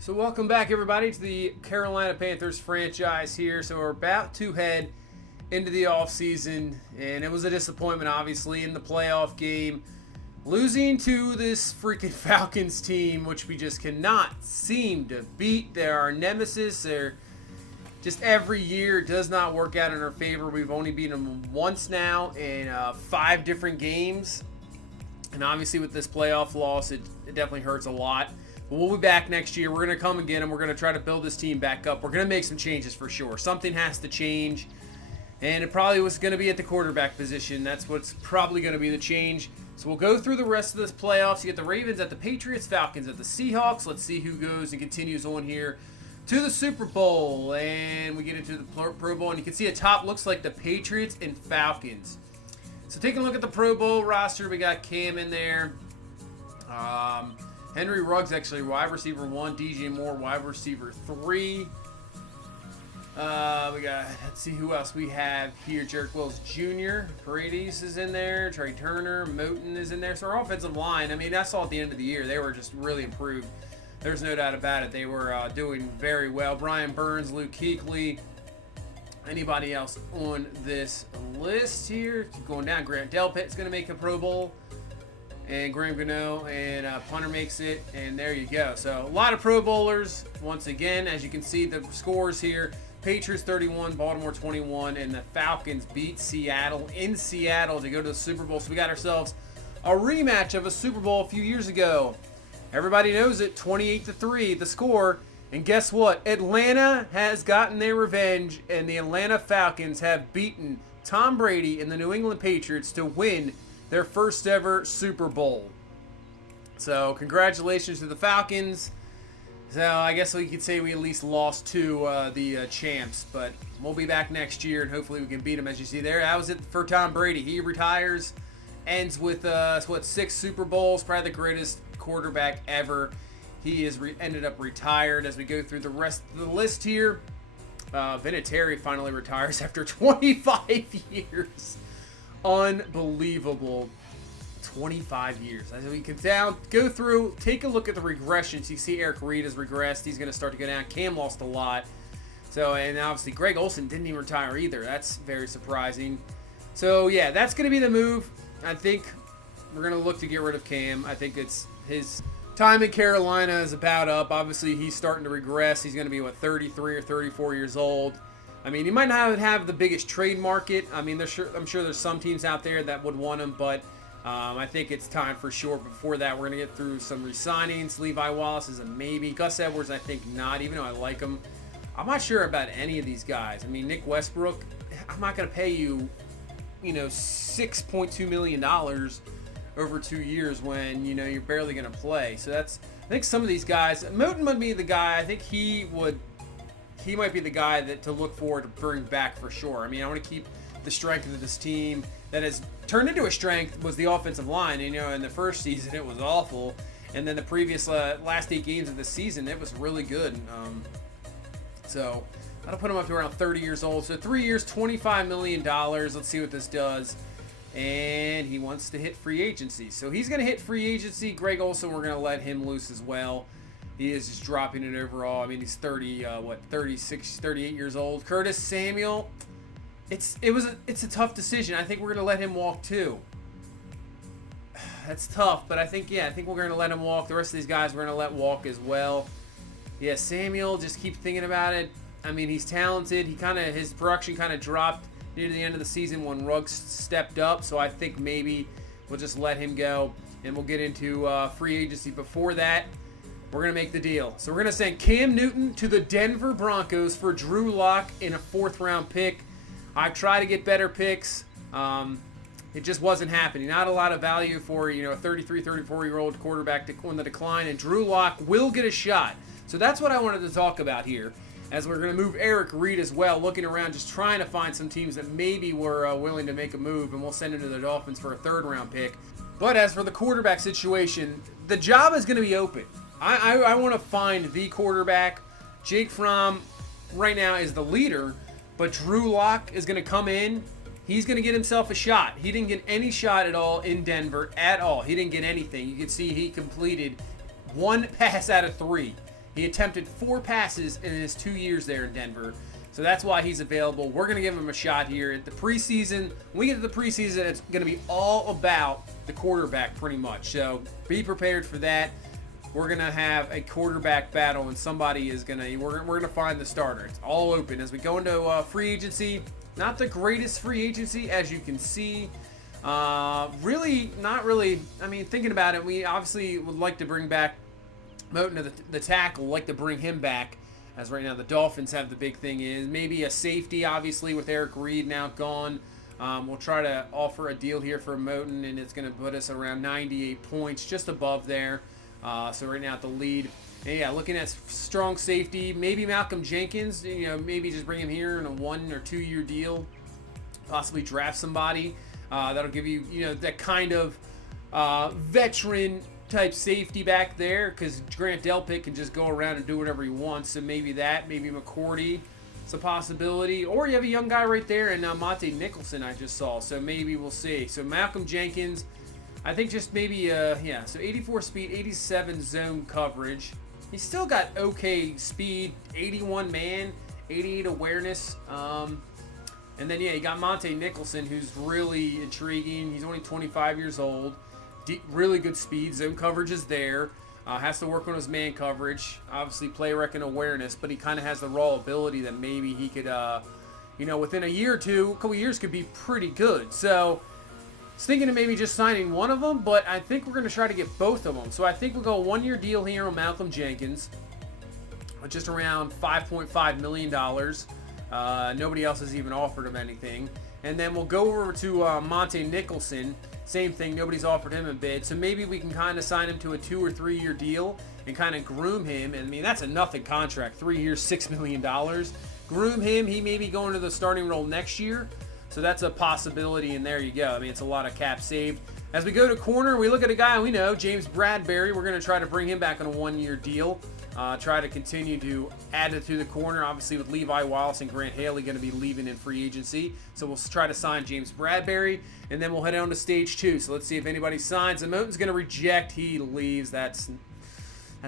So welcome back, everybody, to the Carolina Panthers franchise here. So we're about to head into the offseason, and it was a disappointment, obviously, in the playoff game. Losing to this freaking Falcons team, which we just cannot seem to beat. They're our nemesis. They're just every year does not work out in our favor. We've only beaten them once now in 5 different games. And obviously with this playoff loss, it definitely hurts a lot. But we'll be back next year. We're going to come again, and we're going to try to build this team back up. We're going to make some changes for sure. Something has to change. And it probably was going to be at the quarterback position. That's what's probably going to be the change. So we'll go through the rest of this playoffs. You get the Ravens at the Patriots, Falcons at the Seahawks. Let's see who goes and continues on here to the Super Bowl. And we get into the Pro Bowl. And you can see at top looks like the Patriots and Falcons. So taking a look at the Pro Bowl roster, we got Cam in there. Henry Ruggs actually wide receiver 1. DJ Moore wide receiver 3. We got, let's see who else we have here. Jarek Wills Jr. Paredes is in there. Trey Turner. Moton is in there. So our offensive line, I mean, I saw at the end of the year, they were just really improved. There's no doubt about it. They were doing very well. Brian Burns, Luke Kuechly. Anybody else on this list here? Keep going down. Grant Delpit's going to make a Pro Bowl. And Graham Gano and punter makes it, and there you go. So a lot of Pro Bowlers. Once again, as you can see, the scores here: Patriots 31, Baltimore 21, and the Falcons beat Seattle in Seattle to go to the Super Bowl. So we got ourselves a rematch of a Super Bowl a few years ago. Everybody knows it, 28-3, the score. And guess what? Atlanta has gotten their revenge, and the Atlanta Falcons have beaten Tom Brady and the New England Patriots to win their first ever Super Bowl. So congratulations to the Falcons. So I guess we could say we at least lost to the champs, but we'll be back next year and hopefully we can beat them. As you see there, that was it for Tom Brady. He retires, ends with 6 Super Bowls, probably the greatest quarterback ever. He is ended up retired. As we go through the rest of the list here, Vinatieri finally retires after 25 years. Unbelievable. 25 years. As we can go through, take a look at the regressions. You see Eric Reed has regressed. He's going to start to go down. Cam lost a lot. So, and obviously Greg Olsen didn't even retire either. That's very surprising. So, yeah, that's going to be the move. I think we're going to look to get rid of Cam. I think it's his time in Carolina is about up. Obviously, he's starting to regress. He's going to be, 33 or 34 years old. I mean, he might not have the biggest trade market. I mean, I'm sure there's some teams out there that would want him, but I think it's time for sure. Before that, we're going to get through some re-signings. Levi Wallace is a maybe. Gus Edwards, I think not, even though I like him. I'm not sure about any of these guys. I mean, Nick Westbrook, I'm not going to pay you, $6.2 million over 2 years when, you're barely going to play. So I think some of these guys, Moton would be the guy. I think he might be the guy to look forward to bring back for sure. I mean, I want to keep the strength of this team that has turned into a strength was the offensive line. In the first season, it was awful. And then the previous last 8 games of the season, it was really good. So that'll put him up to around 30 years old. So 3 years, $25 million. Let's see what this does. And he wants to hit free agency. So he's going to hit free agency. Greg Olsen, we're going to let him loose as well. He is just dropping it overall. I mean, he's 36, 38 years old. Curtis Samuel, it's a tough decision. I think we're going to let him walk too. That's tough, but I think we're going to let him walk. The rest of these guys we're going to let walk as well. Yeah, Samuel, just keep thinking about it. I mean, he's talented. His production kind of dropped near the end of the season when Ruggs stepped up, so I think maybe we'll just let him go, and we'll get into free agency. Before that, we're going to make the deal. So we're going to send Cam Newton to the Denver Broncos for Drew Lock in a 4th-round pick. I try to get better picks. It just wasn't happening. Not a lot of value for a 33, 34-year-old quarterback on the decline, and Drew Lock will get a shot. So that's what I wanted to talk about here, as we're going to move Eric Reed as well, looking around, just trying to find some teams that maybe were willing to make a move, and we'll send him to the Dolphins for a 3rd-round pick. But as for the quarterback situation, the job is going to be open. I want to find the quarterback. Jake Fromm right now is the leader, but Drew Lock is going to come in. He's going to get himself a shot. He didn't get any shot at all in Denver at all. He didn't get anything. You can see he completed 1 pass out of 3. He attempted 4 passes in his 2 years there in Denver. So that's why he's available. We're going to give him a shot here. At the preseason, when we get to the preseason, it's going to be all about the quarterback pretty much. So be prepared for that. We're going to have a quarterback battle, and somebody is going to, we're going to find the starter. It's all open. As we go into free agency, not the greatest free agency, as you can see. Really, not really. I mean, thinking about it, we obviously would like to bring back Moten, the tackle, like to bring him back. As right now the Dolphins have the big thing is maybe a safety, obviously, with Eric Reed now gone. We'll try to offer a deal here for Moten, and it's going to put us around 98 points, just above there. So right now at the lead. And yeah, looking at strong safety, maybe Malcolm Jenkins, maybe just bring him here in a 1 or 2 year deal. Possibly draft somebody. That'll give you, that kind of veteran type safety back there, because Grant Delpit can just go around and do whatever he wants. So maybe McCourty, it's a possibility. Or you have a young guy right there, and Monte Nicholson I just saw. So maybe we'll see. So Malcolm Jenkins, I think just maybe, so 84 speed, 87 zone coverage. He's still got okay speed, 81 man, 88 awareness. And then, you got Monte Nicholson, who's really intriguing. He's only 25 years old. Really good speed. Zone coverage is there. Has to work on his man coverage. Obviously, play rec and awareness, but he kind of has the raw ability that maybe he could, within a year or two, a couple years, could be pretty good. So, I was thinking of maybe just signing one of them, but I think we're going to try to get both of them. So, I think we'll go a 1 year deal here on Malcolm Jenkins, just around $5.5 million. Nobody else has even offered him anything. And then we'll go over to Monte Nicholson. Same thing, nobody's offered him a bid. So maybe we can kind of sign him to a 2 or 3 year deal and kind of groom him. And I mean, that's a nothing contract. 3 years, $6 million. Groom him. He may be going to the starting role next year. So that's a possibility, and there you go. I mean, it's a lot of cap saved. As we go to corner, we look at a guy we know, James Bradbury. We're going to try to bring him back on a 1 year deal. Try to continue to add it to the corner, obviously with Levi Wallace and Grant Haley going to be leaving in free agency. So we'll try to sign James Bradbury, and then we'll head on to stage 2. So let's see if anybody signs. And Moten's going to reject. He leaves. That's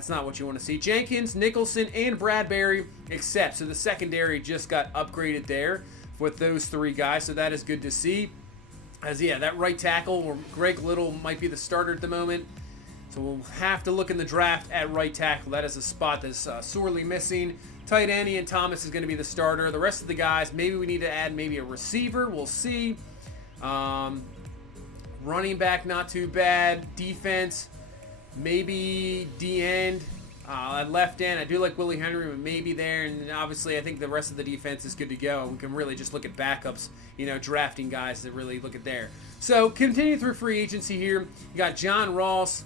not what you want to see. Jenkins, Nicholson, and Bradbury accept. So the secondary just got upgraded there with those 3 guys. So that is good to see. As, that right tackle, where Greg Little might be the starter at the moment. So we'll have to look in the draft at right tackle. That is a spot that's sorely missing. Tight end, Ian Thomas is going to be the starter. The rest of the guys, maybe we need to add maybe a receiver. We'll see. Running back, not too bad. Defense, maybe D-end. At left end, I do like Willie Henry, but maybe there. And obviously, I think the rest of the defense is good to go. We can really just look at backups, drafting guys that really look at there. So continue through free agency here. You got John Ross.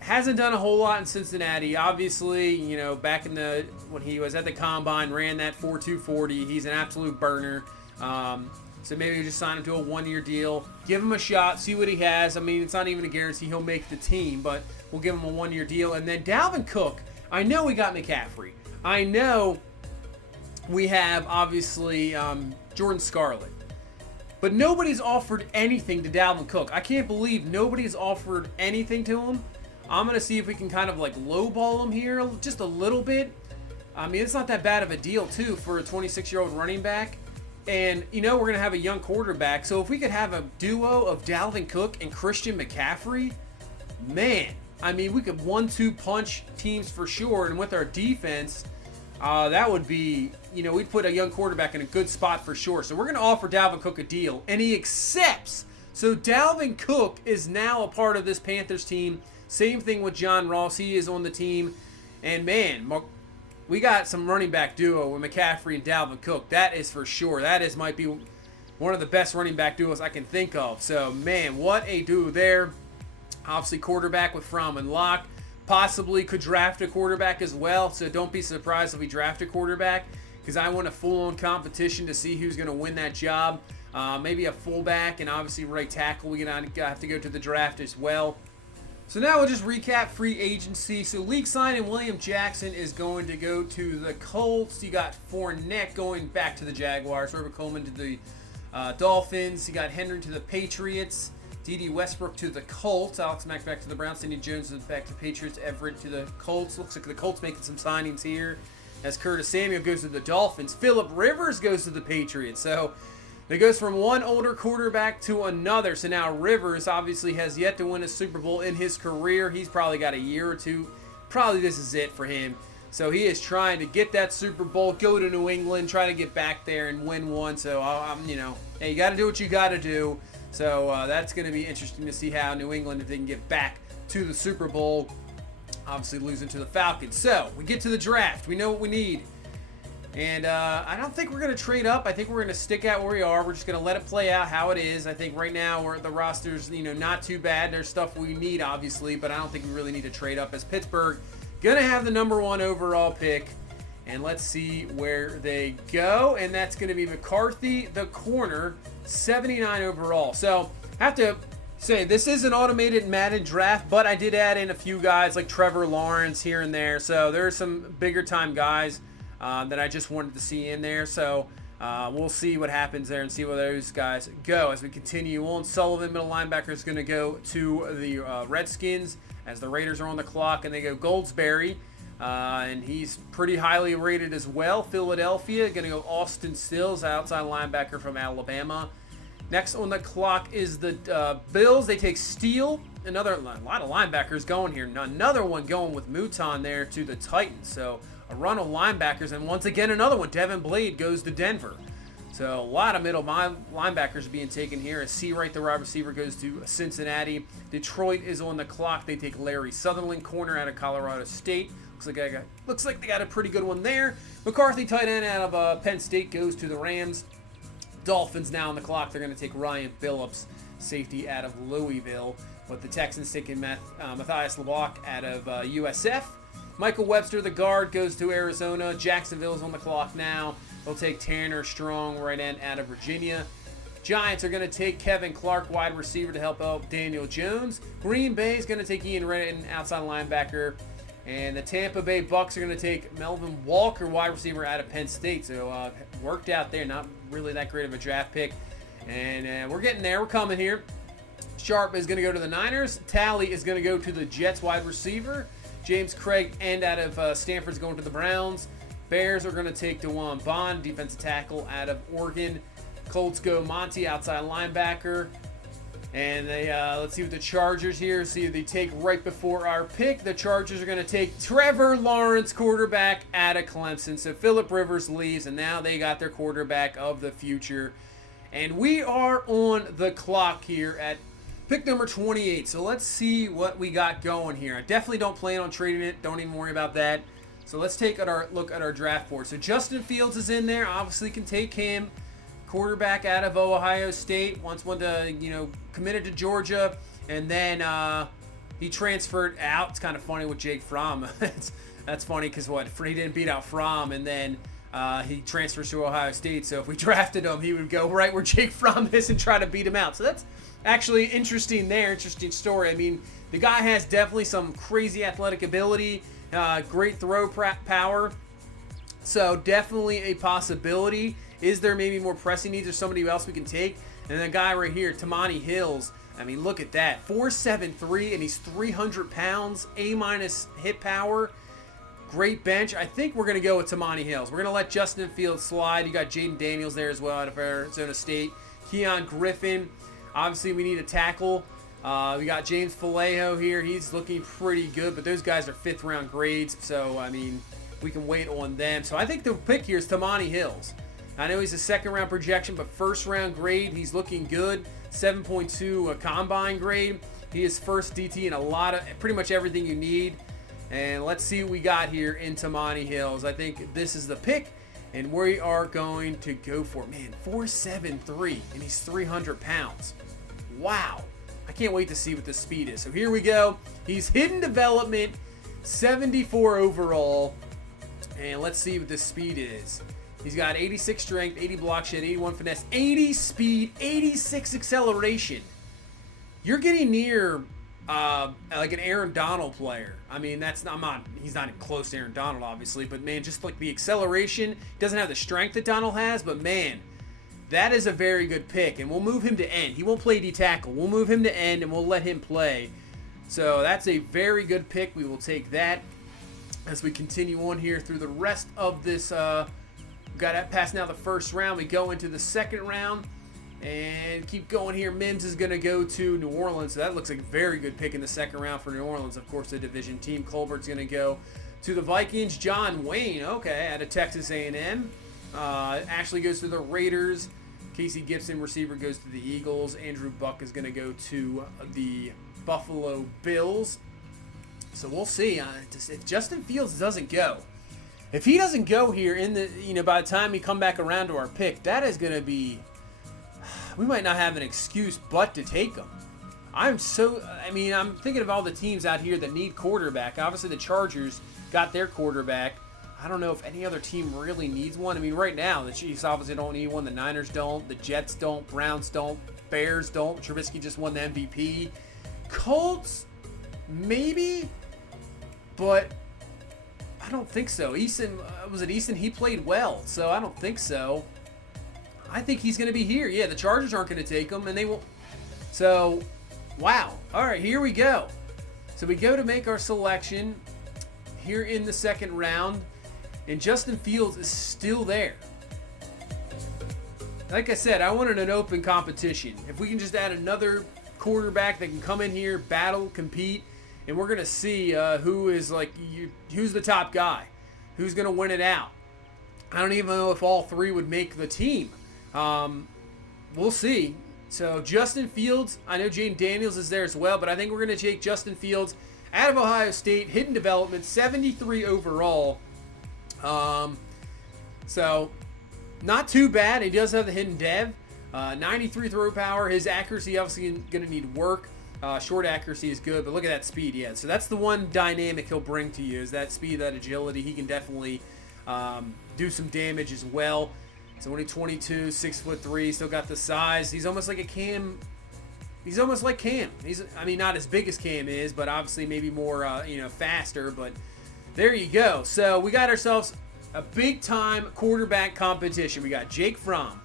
Hasn't done a whole lot in Cincinnati. Obviously, back in when he was at the combine, ran that 4.240. He's an absolute burner. So maybe we just sign him to a 1 year deal. Give him a shot, see what he has. I mean, it's not even a guarantee he'll make the team, but we'll give him a 1 year deal. And then Dalvin Cook. I know we got McCaffrey. I know we have, obviously, Jordan Scarlett. But nobody's offered anything to Dalvin Cook. I can't believe nobody's offered anything to him. I'm going to see if we can kind of like lowball him here just a little bit. I mean, it's not that bad of a deal, too, for a 26-year-old running back. And, we're going to have a young quarterback. So if we could have a duo of Dalvin Cook and Christian McCaffrey, man, I mean, we could 1-2 punch teams for sure. And with our defense, that would be, we'd put a young quarterback in a good spot for sure. So we're going to offer Dalvin Cook a deal, and he accepts. So Dalvin Cook is now a part of this Panthers team. Same thing with John Ross. He is on the team. And, man, we got some running back duo with McCaffrey and Dalvin Cook. That is for sure. That might be one of the best running back duos I can think of. So, man, what a duo there. Obviously, quarterback with Fromm and Locke. Possibly could draft a quarterback as well, so don't be surprised if we draft a quarterback, because I want a full-on competition to see who's going to win that job. Maybe a fullback and obviously right tackle. We're going to have to go to the draft as well. So now we'll just recap free agency. So league signing William Jackson is going to go to the Colts. You got Fournette going back to the Jaguars. Robert Coleman to the Dolphins. You got Henry to the Patriots. D.D. Westbrook to the Colts. Alex Mack back to the Browns. Sidney Jones is back to the Patriots. Everett to the Colts. Looks like the Colts making some signings here. As Curtis Samuel goes to the Dolphins. Phillip Rivers goes to the Patriots. So it goes from one older quarterback to another. So now Rivers obviously has yet to win a Super Bowl in his career. He's probably got a year or two. Probably this is it for him. So he is trying to get that Super Bowl, go to New England, try to get back there and win one. So, hey, you got to do what you got to do. So that's going to be interesting to see how New England, if they can get back to the Super Bowl, obviously losing to the Falcons. So we get to the draft. We know what we need. And I don't think we're going to trade up. I think we're going to stick out where we are. We're just going to let it play out how it is. I think right now the roster's not too bad. There's stuff we need, obviously, but I don't think we really need to trade up as Pittsburgh going to have the number 1 overall pick. And let's see where they go. And that's going to be McCarthy, the corner, 79 overall. So I have to say, this is an automated Madden draft, but I did add in a few guys like Trevor Lawrence here and there. So there are some bigger time guys that I just wanted to see in there. So we'll see what happens there and see where those guys go as we continue on. Sullivan, middle linebacker, is going to go to the Redskins as the Raiders are on the clock, and they go Goldsberry. And he's pretty highly rated as well. Philadelphia, going to go Austin Stills, outside linebacker from Alabama. Next on the clock is the Bills. They take Steele. A lot of linebackers going here. Another one going with Mouton there to the Titans. So a run of linebackers. And once again, another one. Devin Blade goes to Denver. So a lot of middle linebackers being taken here. As Seawright, the wide receiver, goes to Cincinnati. Detroit is on the clock. They take Larry Sutherland, corner out of Colorado State. Looks like they got a pretty good one there. McCarthy, tight end out of Penn State, goes to the Rams. Dolphins now on the clock. They're going to take Ryan Phillips, safety out of Louisville. With the Texans taking Matthias LeBlanc out of USF. Michael Webster, the guard, goes to Arizona. Jacksonville's on the clock now. They'll take Tanner Strong, right end, out of Virginia. Giants are going to take Kevin Clark, wide receiver, to help out Daniel Jones. Green Bay is going to take Ian Redden, outside linebacker. And the Tampa Bay Bucks are going to take Melvin Walker, wide receiver, out of Penn State. So worked out there. Not really that great of a draft pick. And we're getting there. We're coming here. Sharp is going to go to the Niners. Talley is going to go to the Jets, wide receiver. James Craig, end out of Stanford, is going to the Browns. Bears are going to take DeJuan Bond, defensive tackle, out of Oregon. Colts go Monty, outside linebacker. And they let's see what the Chargers here. See who they take right before our pick. The Chargers are going to take Trevor Lawrence, quarterback, out of Clemson. So Phillip Rivers leaves, and now they got their quarterback of the future. And we are on the clock here at pick number 28. So let's see what we got going here. I definitely don't plan on trading it. Don't even worry about that. So let's take a look at our draft board. So Justin Fields is in there. Obviously can take him. Quarterback out of Ohio State. Once went to, committed to Georgia. And then he transferred out. It's kind of funny with Jake Fromm. That's funny because he didn't beat out Fromm. And then he transfers to Ohio State. So if we drafted him, he would go right where Jake Fromm is and try to beat him out. So that's actually interesting there. Interesting story. I mean, the guy has definitely some crazy athletic ability. Great throw power. So definitely a possibility. Is there maybe more pressing needs or somebody else we can take? And the guy right here, Tamani Hills. I mean, look at that. 4'7" and he's 300 pounds. A- hit power. Great bench. I think we're going to go with Tamani Hills. We're going to let Justin Fields slide. You got Jaden Daniels there as well out of Arizona State. Keon Griffin. Obviously, we need a tackle. We got James Vallejo here. He's looking pretty good, but those guys are 5th-round grades. So, I mean, we can wait on them. So, I think the pick here is Tamani Hills. I know he's a 2nd-round projection, but 1st-round grade, he's looking good. 7.2 combine grade. He is first DT in pretty much everything you need. And let's see what we got here in Tamani Hills. I think this is the pick, and we are going to go for it. Man, 4'7", and he's 300 pounds. Wow. I can't wait to see what the speed is. So here we go. He's hidden development, 74 overall. And let's see what the speed is. He's got 86 strength, 80 block shed, 81 finesse, 80 speed, 86 acceleration. You're getting near like an Aaron Donald player. I mean, he's not even close to Aaron Donald, obviously, but man, just like the acceleration, doesn't have the strength that Donald has, but man, That is a very good pick, and we'll move him to end. He won't play D tackle. We'll move him to end, and we'll let him play. So that's a very good pick. We will take that as we continue on here through the rest of this. Got that past now the first round. We go into the second round and keep going here. Mims is going to go to New Orleans. So that looks like a very good pick in the second round for New Orleans. Of course, the division team. Colbert's going to go to the Vikings. John Wayne, okay, out of Texas A&M. Ashley goes to the Raiders. Casey Gibson, receiver, goes to the Eagles. Andrew Buck is going to go to the Buffalo Bills. So we'll see. If Justin Fields doesn't go, if he doesn't go here in the, by the time we come back around to our pick, that is going to be, we might not have an excuse but to take him. I'm thinking of all the teams out here that need quarterback. Obviously, the Chargers got their quarterback. I don't know if any other team really needs one. I mean, right now, the Chiefs obviously don't need one. The Niners don't. The Jets don't. Browns don't. Bears don't. Trubisky just won the MVP. Colts, maybe, but I don't think so. Eason, was it Eason? He played well, so I don't think so. I think he's going to be here. Yeah, the Chargers aren't going to take him, and they won't. So, wow. All right, here we go. So we go to make our selection here in the second round, and Justin Fields is still there. Like I said, I wanted an open competition. If we can just add another quarterback that can come in here, battle, compete, and we're going to see who's the top guy, who's going to win it out. I don't even know if all three would make the team. We'll see. So Justin Fields, I know Jaden Daniels is there as well, but I think we're going to take Justin Fields out of Ohio State, hidden development, 73 overall. So not too bad. He does have the hidden dev. 93 throw power. His accuracy obviously going to need work. Short accuracy is good, but look at that speed. Yeah, so that's the one dynamic he'll bring to you is that speed, that agility. He can definitely do some damage as well. So only 22, 6'3", still got the size. He's almost like a Cam. He's almost like Cam. Not as big as Cam is, but obviously maybe more, faster. But there you go. So we got ourselves a big-time quarterback competition. We got Jake Fromm.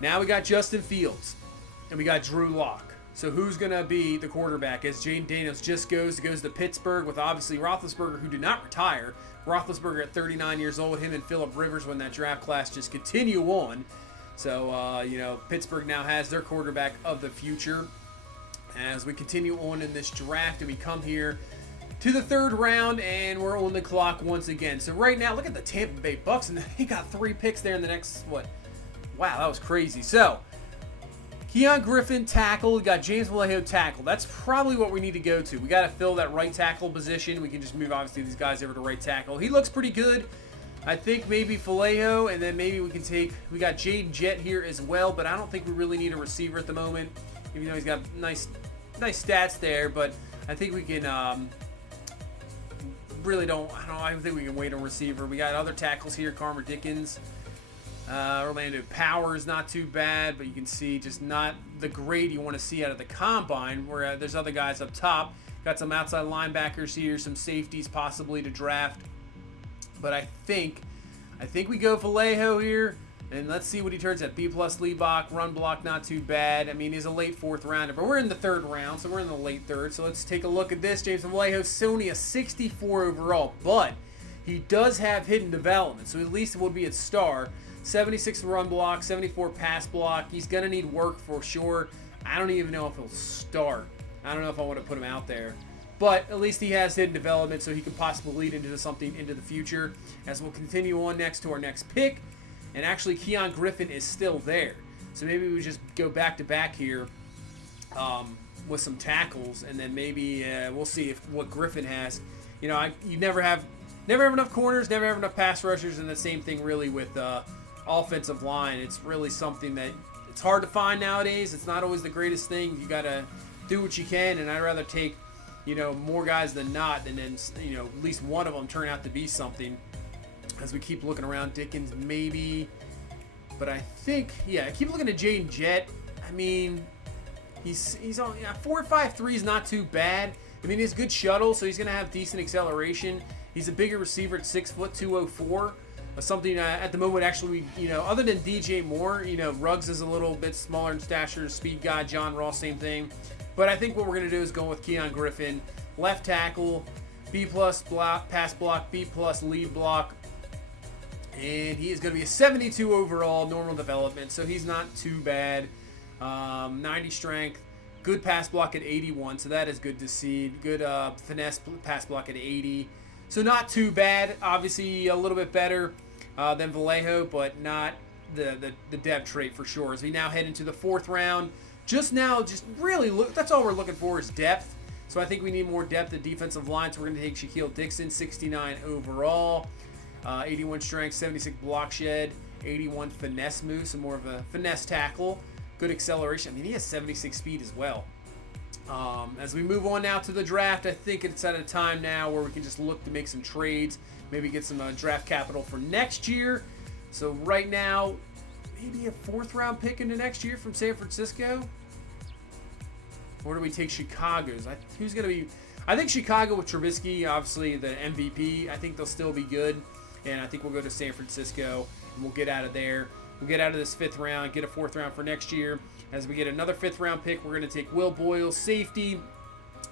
Now we got Justin Fields, and we got Drew Lock. So who's going to be the quarterback as Jaden Daniels just goes to Pittsburgh with obviously Roethlisberger, who did not retire. Roethlisberger at 39 years old. Him and Phillip Rivers when that draft class just continue on. So, Pittsburgh now has their quarterback of the future. As we continue on in this draft, and we come here to the third round, and we're on the clock once again. So right now, look at the Tampa Bay Bucks, and they got 3 picks there in the next, Wow, that was crazy. So, Keon Griffin, tackle. We got James Vallejo, tackle. That's probably what we need to go to. We got to fill that right tackle position. We can just move, obviously, these guys over to right tackle. He looks pretty good. I think maybe Vallejo, and then maybe we got Jaden Jett here as well, but I don't think we really need a receiver at the moment, even though he's got nice stats there, but I think we can, I don't think we can wait a receiver. We got other tackles here, Carmer Dickens. Orlando Power is not too bad, but you can see just not the grade you want to see out of the combine, where there's other guys up top. Got some outside linebackers here, some safeties possibly to draft. But I think we go Vallejo here, and let's see what he turns at. B+ Liebach, run block not too bad. He's a late 4th rounder, but we're in the 3rd round, so we're in the late 3rd. So let's take a look at this. James Vallejo, Sony, a 64 overall, but he does have hidden development, so at least it would be a star. 76 run block, 74 pass block. He's going to need work for sure. I don't even know if he'll start. I don't know if I want to put him out there. But at least he has hidden development, so he could possibly lead into something into the future. As we'll continue on next to our next pick. And actually, Keon Griffin is still there. So maybe we just go back-to-back here with some tackles. And then maybe we'll see what Griffin has. You never have enough corners, never have enough pass rushers. And the same thing really with offensive line. It's really something that it's hard to find nowadays. It's not always the greatest thing. You got to do what you can, and I'd rather take, more guys than not, and then, at least one of them turn out to be something. As we keep looking around, Dickens maybe, but I think, I keep looking at Jaden Jett. He's on 4.53 is not too bad. He has good shuttle, so he's going to have decent acceleration. He's a bigger receiver at 6'2", 204. something at the moment actually, other than DJ Moore, Ruggs is a little bit smaller in stature, speed guy. John Ross, same thing. But I think what we're going to do is go with Keon Griffin, left tackle, B+ block, pass block, B+ lead block. And he is going to be a 72 overall, normal development, so he's not too bad. 90 strength, good pass block at 81, so that is good to see. Good finesse pass block at 80. So not too bad. Obviously a little bit better than Vallejo, but not the depth trait for sure. As we now head into the 4th round, just really that's all we're looking for is depth. So I think we need more depth at defensive line. So we're going to take Shaquille Dixon, 69 overall, 81 strength, 76 block shed, 81 finesse move, so more of a finesse tackle. Good acceleration. I mean, he has 76 speed as well. As we move on now to the draft, I think it's at a time now where we can just look to make some trades, maybe get some draft capital for next year. So right now, maybe a 4th round pick into next year from San Francisco. Or do we take Chicago's? Who's going to be? I think Chicago with Trubisky, obviously the MVP. I think they'll still be good. And I think we'll go to San Francisco and we'll get out of there. We'll get out of this 5th round, get a 4th round for next year. As we get another 5th round pick, we're going to take Will Boyle, safety,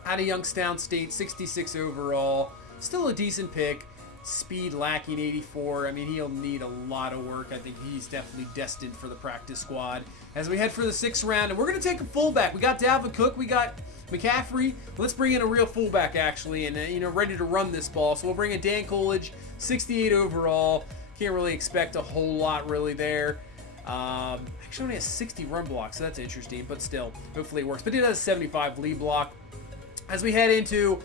out of Youngstown State, 66 overall. Still a decent pick. Speed lacking, 84. I mean, he'll need a lot of work. I think he's definitely destined for the practice squad. As we head for the 6th round, and we're going to take a fullback. We got Dalvin Cook, we got McCaffrey. Let's bring in a real fullback, actually, and ready to run this ball. So we'll bring in Dan Coolidge, 68 overall. Can't really expect a whole lot really there. Actually only has 60 run blocks, so that's interesting, but still, hopefully it works. But he does 75 lead block. As we head into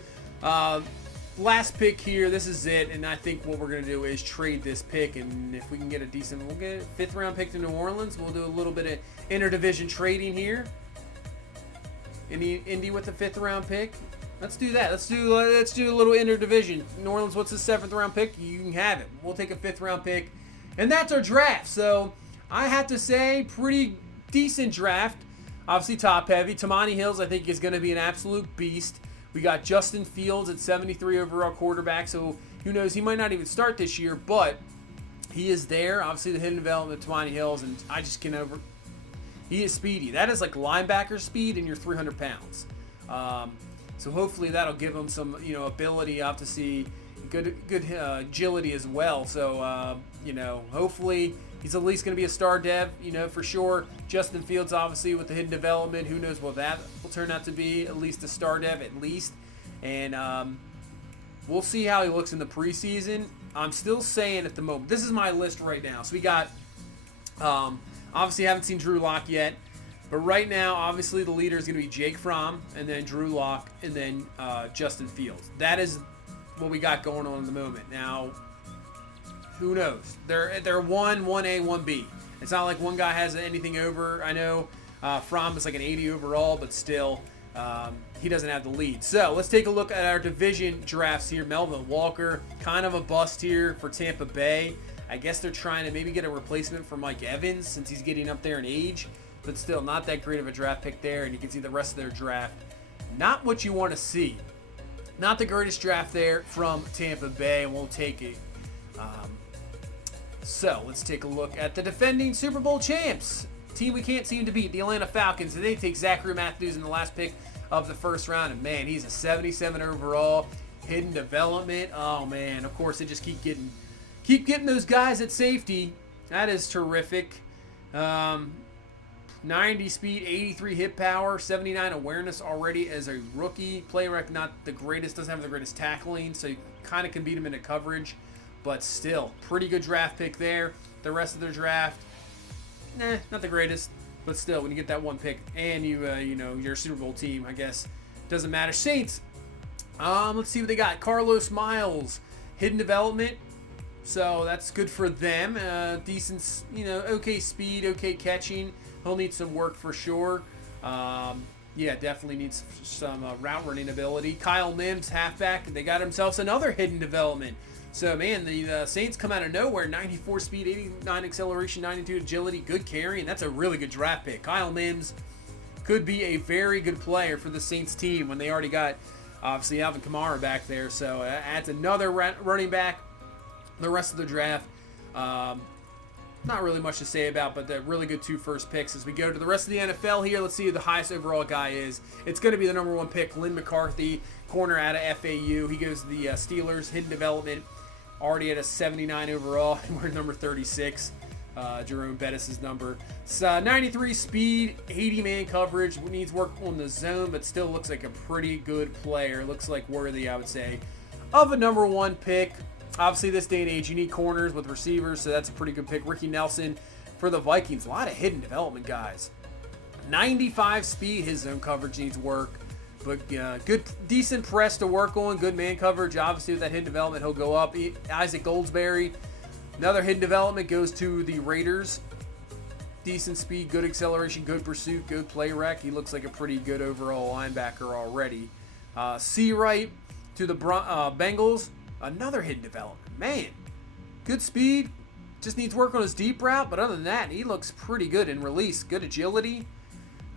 last pick here, this is it, and I think what we're going to do is trade this pick, and if we can get a decent, we'll get a 5th round pick to New Orleans. We'll do a little bit of interdivision trading here. Indy with the 5th round pick. Let's do that. Let's do a little interdivision. New Orleans, what's the 7th round pick? You can have it. We'll take a 5th round pick, and that's our draft. So I have to say, pretty decent draft. Obviously top heavy. Tamani Hills, I think, is going to be an absolute beast. We got Justin Fields at 73 overall quarterback. So who knows? He might not even start this year, but he is there. Obviously the hidden development of Tamani Hills, and I just can over. He is speedy. That is like linebacker speed, and you're 300 pounds. So hopefully that'll give him some, ability out to see good agility as well. So, hopefully he's at least going to be a star dev, for sure. Justin Fields, obviously, with the hidden development, who knows what that will turn out to be, at least a star dev at least. And we'll see how he looks in the preseason. I'm still saying at the moment, this is my list right now. So we got, obviously haven't seen Drew Lock yet. But right now, obviously, the leader is going to be Jake Fromm, and then Drew Lock, and then Justin Fields. That is what we got going on at the moment. Now, who knows? They're 1A, 1B. It's not like one guy has anything over. I know Fromm is like an 80 overall, but still, he doesn't have the lead. So let's take a look at our division drafts here. Melvin Walker, kind of a bust here for Tampa Bay. I guess they're trying to maybe get a replacement for Mike Evans since he's getting up there in age. But still, not that great of a draft pick there. And you can see the rest of their draft. Not what you want to see. Not the greatest draft there from Tampa Bay, and we'll take it. So let's take a look at the defending Super Bowl champs. Team we can't seem to beat, the Atlanta Falcons. And they take Zachary Matthews in the last pick of the 1st round. And, man, he's a 77 overall. Hidden development. Oh, man. Of course, they just keep getting those guys at safety. That is terrific. 90 speed, 83 hit power, 79 awareness already as a rookie. Play rec not the greatest, doesn't have the greatest tackling, so you kind of can beat him into coverage. But still, pretty good draft pick there. The rest of their draft, not the greatest. But still, when you get that one pick and you're a Super Bowl team, I guess doesn't matter. Saints, let's see what they got. Carlos Miles, hidden development. So that's good for them. Decent, okay speed, okay catching. He'll need some work for sure. Definitely needs some route running ability. Kyle Mims, halfback. They got themselves another hidden development. So, man, the Saints come out of nowhere. 94 speed, 89 acceleration, 92 agility, good carry, and that's a really good draft pick. Kyle Mims could be a very good player for the Saints team when they already got, obviously, Alvin Kamara back there. So, adds another running back. The rest of the draft, Not really much to say about, but they're really good 2 first picks. As we go to the rest of the NFL here, let's see who the highest overall guy is. It's going to be the number 1 pick, Lynn McCarthy, corner out of FAU. He goes to the Steelers, hidden development, already at a 79 overall, and we're number 36. Jerome Bettis' number. It's 93 speed, 80 man coverage. Needs work on the zone, but still looks like a pretty good player. Looks like worthy, I would say, of a number 1 pick. Obviously, this day and age, you need corners with receivers, so that's a pretty good pick. Ricky Nelson for the Vikings. A lot of hidden development guys. 95 speed, his zone coverage needs work. But good, decent press to work on. Good man coverage. Obviously, with that hidden development, he'll go up. Isaac Goldsberry, another hidden development, goes to the Raiders. Decent speed, good acceleration, good pursuit, good play rec. He looks like a pretty good overall linebacker already. Seawright to the Bengals. Another hidden development. Man, good speed. Just needs work on his deep route. But other than that, he looks pretty good in release. Good agility.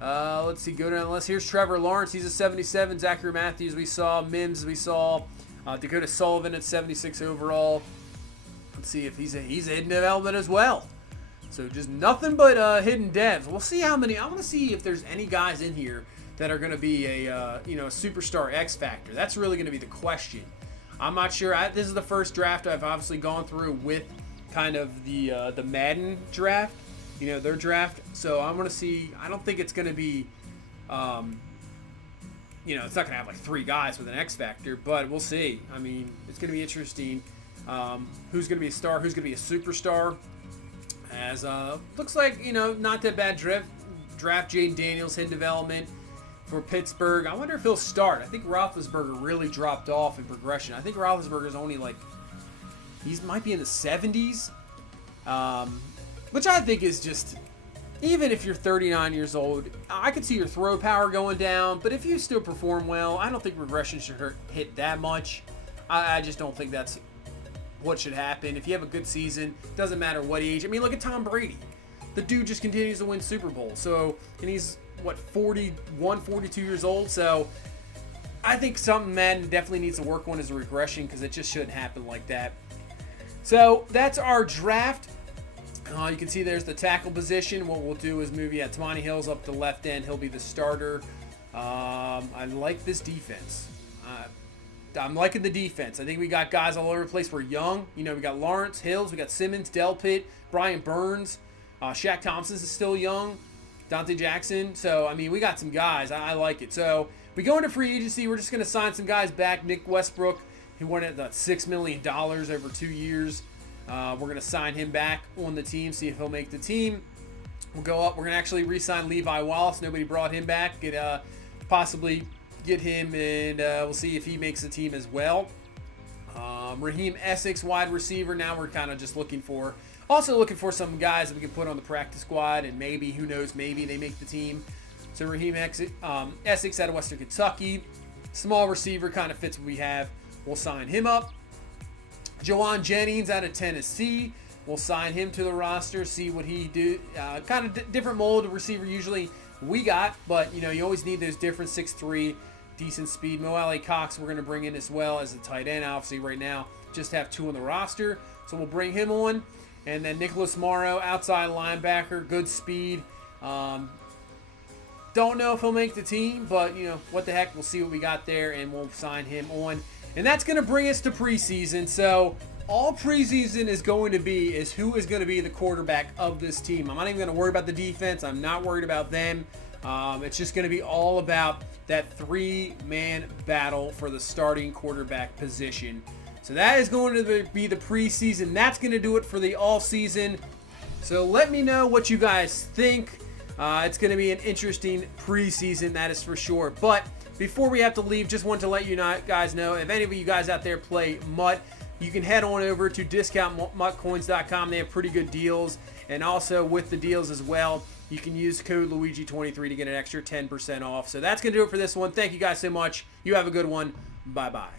Let's see. Go down the list. Here's Trevor Lawrence. He's a 77. Zachary Matthews we saw. Mims we saw. Dakota Sullivan at 76 overall. Let's see if he's a hidden development as well. So just nothing but hidden devs. We'll see how many. I want to see if there's any guys in here that are going to be a superstar X factor. That's really going to be the question. I'm not sure. This is the first draft I've obviously gone through with kind of the Madden draft, their draft. So I'm going to see. I don't think it's going to be, it's not going to have like 3 guys with an X factor, but we'll see. I mean, it's going to be interesting. Who's going to be a star? Who's going to be a superstar? As looks like not that bad draft. Jaden Daniels hidden development for Pittsburgh. I wonder if he'll start. I think Roethlisberger really dropped off in progression. I think Roethlisberger's only he might be in the 70s, which I think is just, even if you're 39 years old, I could see your throw power going down, but if you still perform well, I don't think regression should hit that much. I just don't think that's what should happen. If you have a good season, doesn't matter what age. I mean, look at Tom Brady. The dude just continues to win Super Bowls. So, and he's 41, 42 years old. So I think something Madden definitely needs to work on is a regression, because it just shouldn't happen like that. So that's our draft. You can see there's the tackle position. What we'll do is move Tamani Hills up the left end. He'll be the starter. I like this defense. I'm liking the defense. I think we got guys all over the place. We're young. We got Lawrence, Hills, we got Simmons, Delpit, Brian Burns. Shaq Thompson is still young. Dante Jackson. So, I mean, we got some guys. I like it. So, we go into free agency. We're just going to sign some guys back. Nick Westbrook, who won at $6 million over 2 years. We're going to sign him back on the team, see if he'll make the team. We'll go up. We're going to actually re-sign Levi Wallace. Nobody brought him back. Possibly get him, and we'll see if he makes the team as well. Raheem Essex, wide receiver. Now we're kind of just looking for some guys that we can put on the practice squad, and maybe, who knows, maybe they make the team. So Raheem Essex out of Western Kentucky. Small receiver, kind of fits what we have. We'll sign him up. Jawan Jennings out of Tennessee. We'll sign him to the roster, see what he do. Kind of different mold of receiver usually we got, but you always need those different 6'3", decent speed. Mo Alley Cox we're going to bring in as well as a tight end. Obviously right now just have 2 on the roster, so we'll bring him on. And then Nicholas Morrow, outside linebacker, good speed. Don't know if he'll make the team, but what the heck, we'll see what we got there, and we'll sign him on. And that's going to bring us to preseason. So all preseason is going to be is who is going to be the quarterback of this team. I'm not even going to worry about the defense. I'm not worried about them. It's just going to be all about that 3-man battle for the starting quarterback position. So that is going to be the preseason. That's going to do it for the all-season. So let me know what you guys think. It's going to be an interesting preseason, that is for sure. But before we have to leave, just wanted to let you guys know, if any of you guys out there play MUT, you can head on over to discountmutcoins.com. They have pretty good deals. And also with the deals as well, you can use code Luigi23 to get an extra 10% off. So that's going to do it for this one. Thank you guys so much. You have a good one. Bye-bye.